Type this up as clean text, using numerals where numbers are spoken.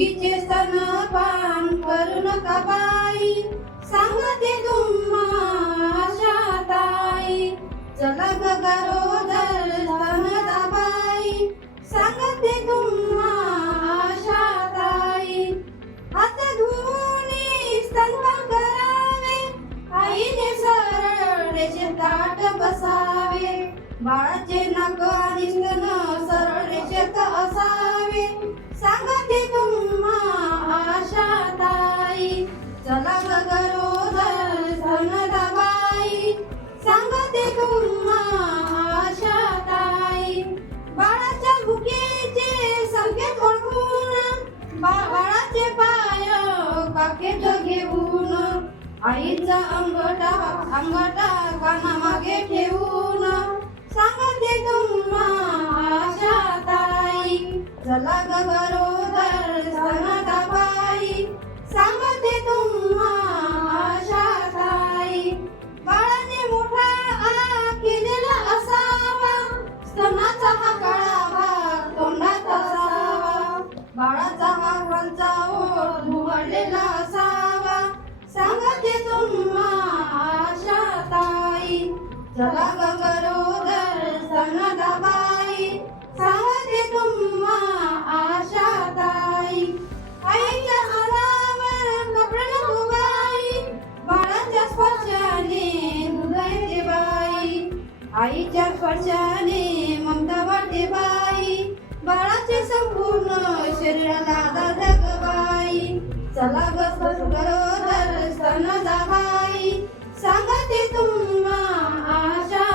मुलगीचे स्तनपान करू नका बाई, सांगते तुम्हा आशाताई. चला ग गरोदर स्तनदाबाई, सांगते तुम्हा आशाताई. हात धुवून स्तनपान करावे, आईने सरळ रेषेत ताट बसावे. बाळाचे नाक आणि स्तन सरळ रेषेत असावे, सांगते तुम्हा आशाताई. चला ग गरोदर स्तनदाबाई, सांगते तुम्हा आशाताई. बाळाच्या भुकेचे संकेत ओळखून, बाळाचे पाय काखेत घेऊन, आईचा अंगठा कानामागे ठेवून, सांगते तुम्हा आशाताई. चला ग गरोदर स्तनदाबाई, सांगते तुम्हा आशाताई. बाळाने मोठा केलेला असावा, स्तनाचा हा काळा भाग तोंडात असावा. बाळाचा हा खालचा ओठ उघडलेला असावा, सांगते तुम्हा आशाताई. चला ग गरोदर स्तनदाबाई, सांगते तुम्हा आशाताई. आईच्या हातावर कपडे नको बाई, बाळाच्या स्पर्शाने दूध येते बाई. आईच्या स्पर्शाने ममता वाढते बाई, बाळाचे संपूर्ण शरीराला धग बाई. चला ग गरोदर स्तनदाबाई, सांगते तुम्हा आशा